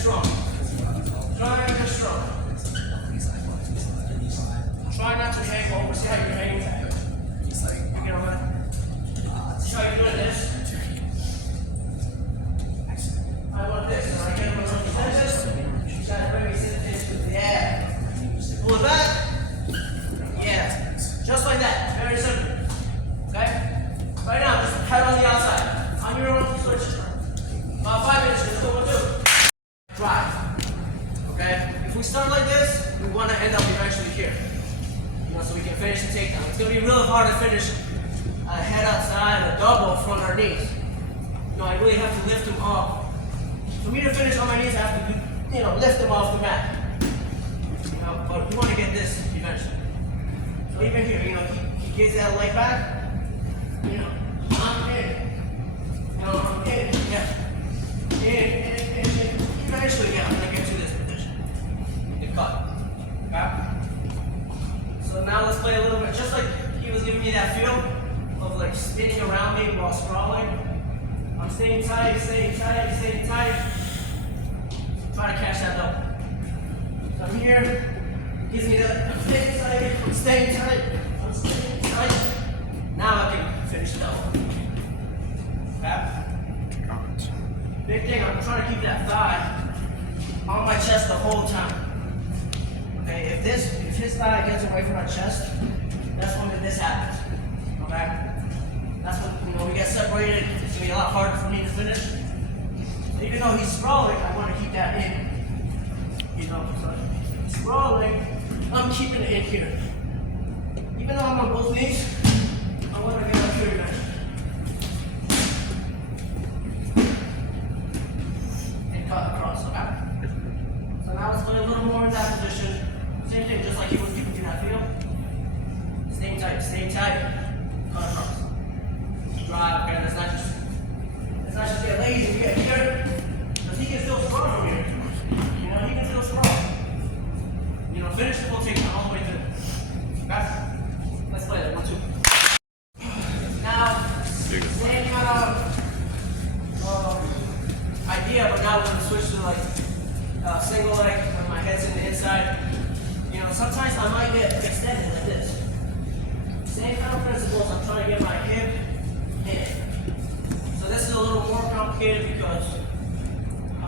strong. Try and get strong. Try not to hang over. See how you're hanging? You get on that? See how you're doing this? I want this. And I get him a little this. You gotta maybe sit this. Yeah. Pull it back. Yeah. Just like that. Very simple. Okay? Right now, just head on the outside. On your own, switch. About 5 minutes, just what we'll do. Drive. Okay? If we start like this, we want to end up eventually here. You know, so we can finish the takedown. It's going to be real hard to finish a head outside, a double from our knees. You know, I really have to lift them up. For me to finish on my knees, I have to, lift them off the mat. You know, but we want to get this eventually. So even here, he gets that leg back. I'm in. I'm in. Yeah. In. Eventually, yeah, I'm gonna get to this position. Get caught. Okay? So now let's play a little bit, just like he was giving me that feel of like spinning around me while sprawling. I'm staying tight, staying tight, staying tight. Try to catch that double. So I'm here, gives me the, I'm staying tight, I'm staying tight, I'm staying tight. Now I can finish the double. Okay? Big thing, I'm trying to keep that thigh on my chest the whole time. Okay, if his thigh gets away from my chest, that's when this happens. Okay? That's when we get separated, it's gonna be a lot harder for me to finish. So even though he's sprawling, I want to keep that in. So sprawling, I'm keeping it in here. Even though I'm on both knees, I want to get up here eventually. Across, okay? So now let's play a little more in that position. Same thing, just like he was giving you that feel. Staying tight, cut across. Drive, okay? Let's not just get lazy. We get here, because he can still strong from here. He can still strong. Finish the full takedown all the way through. Okay? Let's play that 1, 2. Now, same kind of idea, but now we're going to switch to like single leg when my head's in the inside. Sometimes I might get extended like this. Same kind of principles, I'm trying to get my hip in. So this is a little more complicated because I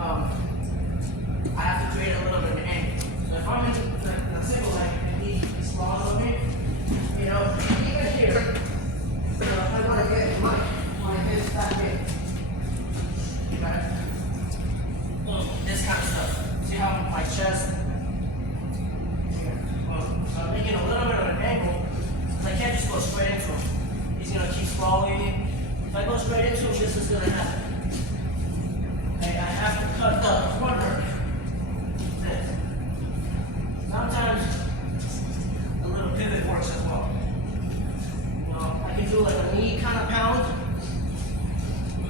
have to create a little bit of an angle. So if I'm in a single leg and he sprawls on me, even here, I want to get my hips back in. Okay? This kind of stuff. See how my chest, so I'm making a little bit of an angle, because I can't just go straight into him. He's going to keep sprawling me. If I go straight into him, this is going to happen. Okay, I have to cut the corner. This. Sometimes a little pivot works as well. I can do like a knee kind of pound.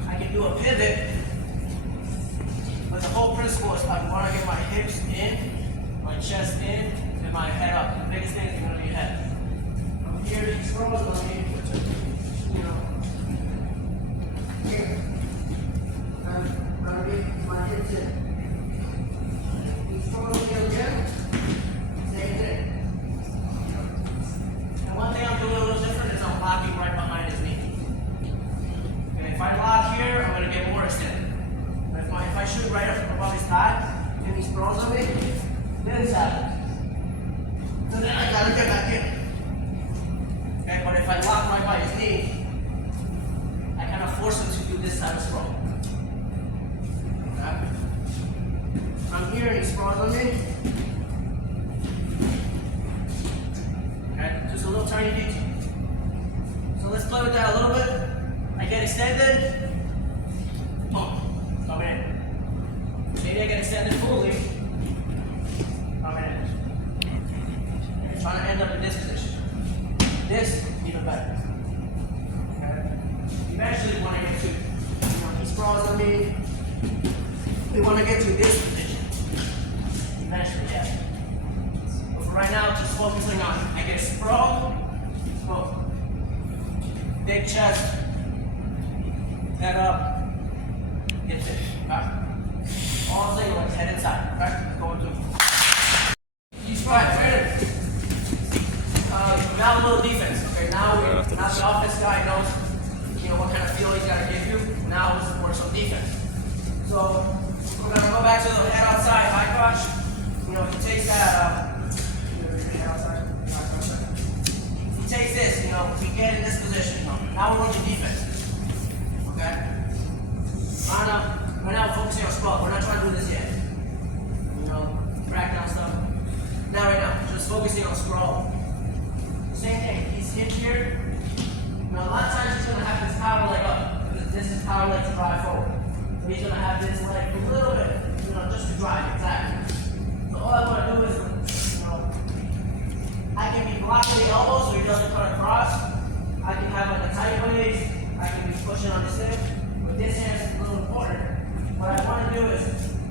I can do a pivot. But the whole principle is I want to get my hips in, my chest in, and my head up. The biggest thing is going to be head. I'm here, he throws on me, here. I'm going to get my hips in. He throws me again, same thing. And one thing I'm doing a little different is I'm locking right behind his knee. Okay, if I lock here, I'm going to get more extended. If I shoot right above his thigh and he sprawls on me, then it's happening. So then I gotta get back in. Okay, but if I lock right by his knee, I kind of force him to do this type of sprawl. Okay? I'm here and he sprawls on me. Okay, just a little tiny detail. So let's play with that a little bit. I get extended. Coming in. Maybe I get extended fully. Coming in. And trying to end up in this position. This, even better. Okay? Eventually, we want to get to, he sprawls on me. We want to get to this position. Eventually, yeah. But for right now, just focusing on, I get sprawled, big chest, head up, get it. All single legs, head inside. guy knows, what kind of feel he's got to give you. Now let's work some defense. So we're gonna go back to the head outside high crotch. He takes that. Head outside, high crotch. He takes this. We get in this position. Now we're working defense. Okay. Right now, focusing on sprawl. We're not trying to do this yet. Crack down stuff. Right now, just focusing on sprawl. Same thing. He's in here. A lot of times he's gonna have this power leg up because this is power leg to drive forward. So he's gonna have this leg a little bit, just to drive exactly. So all I want to do is, I can be blocking the elbow so he doesn't cut across. I can have like a tight waist. I can be pushing on his hip. But this hand is a little important. What I want to do is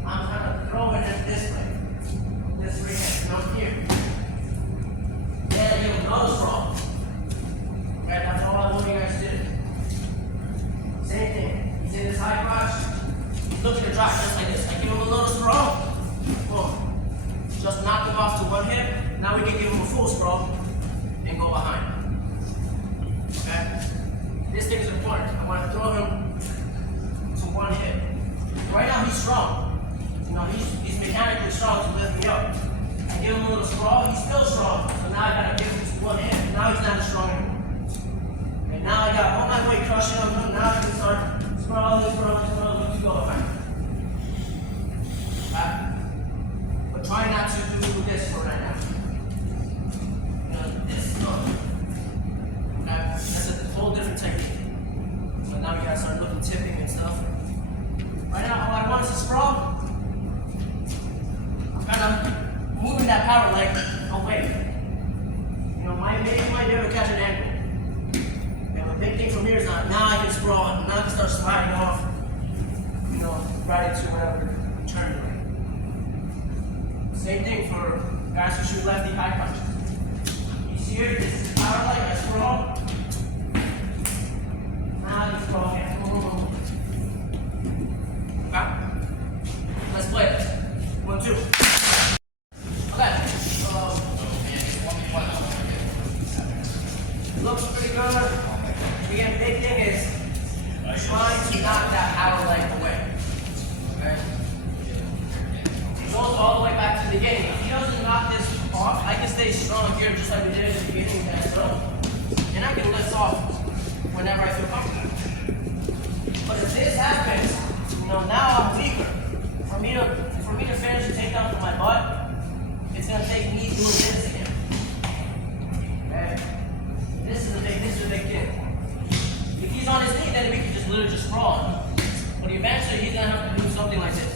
I'm kind of throwing it this way. This free hand, here. Then I give him another sprawl. Okay, that's all I want you guys to do. Same thing. He's in this high crotch. He's looking to drop just like this. I give him a little sprawl. Boom. Just knock him off to one hip. Now we can give him a full sprawl and go behind. Okay? This thing is important. I want to throw him to one hip. Right now he's strong. He's mechanically strong to lift me up. I give him a little sprawl, he's still strong. So now I gotta give him to one hip. Now he's not as strong anymore. And now I got all my weight crushing on him. Now I can start sprawling, let's go behind. Okay? But try not to do this for right now. This is okay? That's a whole different technique. So now we gotta start looking tipping and stuff. Right now, all I want is a sprawl. I'm kind of moving that power leg away. Maybe might be able to catch an ankle. And the big thing from here is now I can sprawl and now I can start sliding off, right into whatever turn you're in. Same thing for guys who shoot lefty high crotch. He's here, this is the power leg, I sprawl. Now I can sprawl again. Let's play this. 1, 2. Okay. Looks pretty good. Again, big thing is trying to knock that power leg away. Okay. It goes all the way back to the beginning. If he doesn't knock this off, I can stay strong here just like we did at the beginning of that throw. And I can lift off whenever I feel comfortable. But if this happens, now I'm weaker. For me to finish the takedown from my butt, it's gonna take me doing this again. Okay? This is a big thing. If he's on his knee, then we can just literally sprawl him. But eventually he's gonna have to do something like this.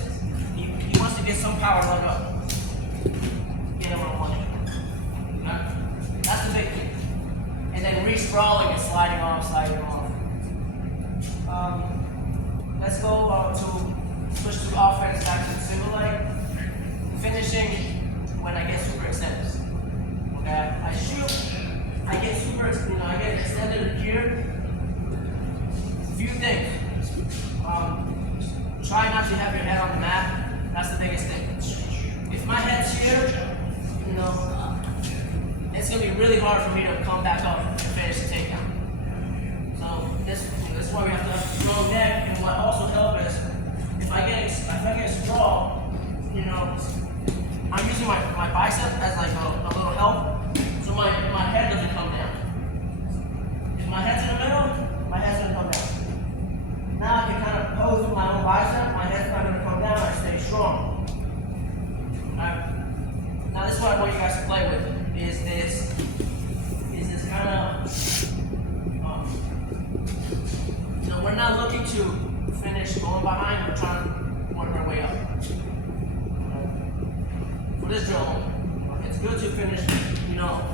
He wants to get some power leg up. Get him on one hip. Okay? That's the big thing. And then re-sprawling and sliding off. Let's go to switch to offense back to the single leg. Finishing when I get super extended. Okay? I shoot, I get extended here. Few things. Try not to have your head on the mat. That's the biggest thing. If my head's here, it's gonna be really hard for me to come back up and finish the takedown. So this is why we have to have a strong neck. And what also helps is if I get a sprawl, I'm using my bicep as like a little help, so my head doesn't come down. If my head's in the middle, my head's gonna come down. Now I can kind of pose with my own bicep. My head's not gonna come down. I stay strong. Alright. Now this is what I want you guys to play with. Is this kind of we're not looking to finish going behind. We're trying to work our way up. For this drill, it's good to finish,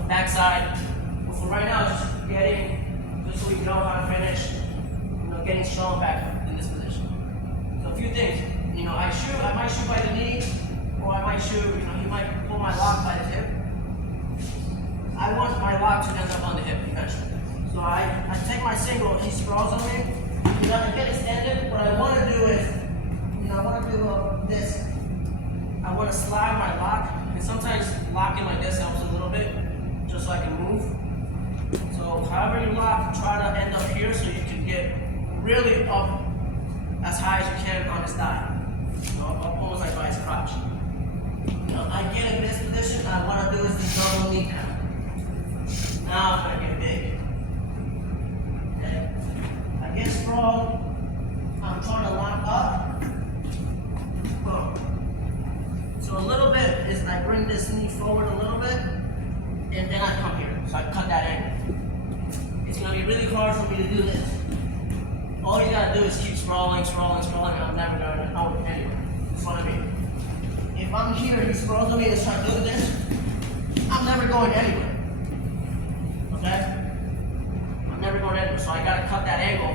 backside. But for right now, just so we know how to finish, getting strong back in this position. So a few things, I might shoot by the knee, or I might shoot, he might pull my lock by the hip. I want my lock to end up on the hip eventually. So I take my single, he sprawls on me, I get extended. What I want to do is, I want to do this. I want to slide my lock, and sometimes locking like this helps a little bit, just so I can move. So however you lock, try to end up here so you can get really up as high as you can on his thigh. Up almost like by his crotch. I get in this position, and what I do is this double knee down. Now I'm gonna get big. Okay? I get strong. I'm trying to lock up. Boom. So a little bit is I bring this knee forward a little bit, and then I come here. So I cut that angle. It's gonna be really hard for me to do this. All you gotta do is keep scrolling, scrolling, scrolling, and I'm never gonna know anywhere. That's what I mean. If I'm here, he scrolls on me and starts doing this, I'm never going anywhere. Okay? I'm never going anywhere, so I gotta cut that angle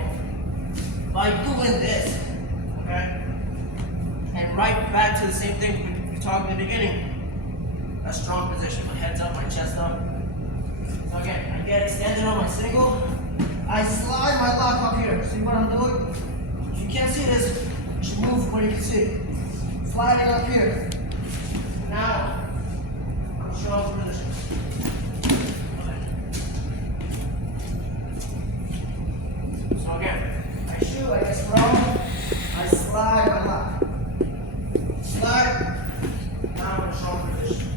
by doing this. Okay? And right back to the same thing we talked in the beginning. A strong position, my head's up, my chest up. So again, I get extended on my single. I slide my lock up here. See what I'm doing? If you can't see this, you should move where you can see. Sliding up here. Now, I'm strong position. Okay. So again, I shoot, I get strong, I slide my lock. Slide, now I'm in a strong position.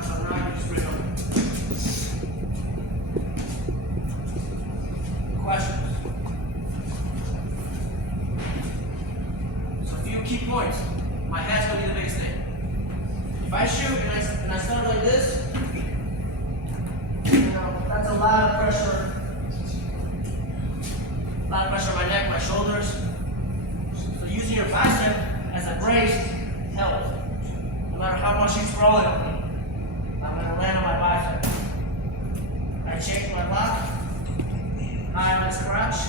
So now I can just bring up. Questions? So a few key points. My head's gonna be the biggest thing. If I shoot and I start like this, that's a lot of pressure. A lot of pressure on my neck, my shoulders. So using your bicep as a brace helps. No matter how much you scroll on me, I'm gonna land on my bicep. I change my lock. High on his crotch.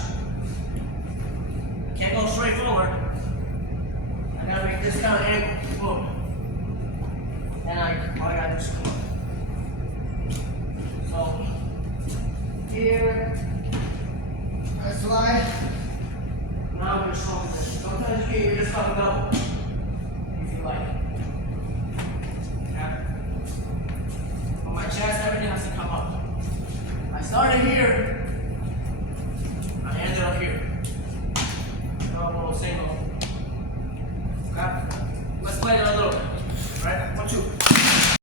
I can't go straight forward. I gotta make this kind of angle. Boom. And all I gotta do is come up. So here, I slide. Now I'm in a strong position. Sometimes you can just come double if you like. Okay. On my chest, everything has to come up. I started here. I ended up here. Double, single. Okay? Let's play it a little bit. Right? 1, 2.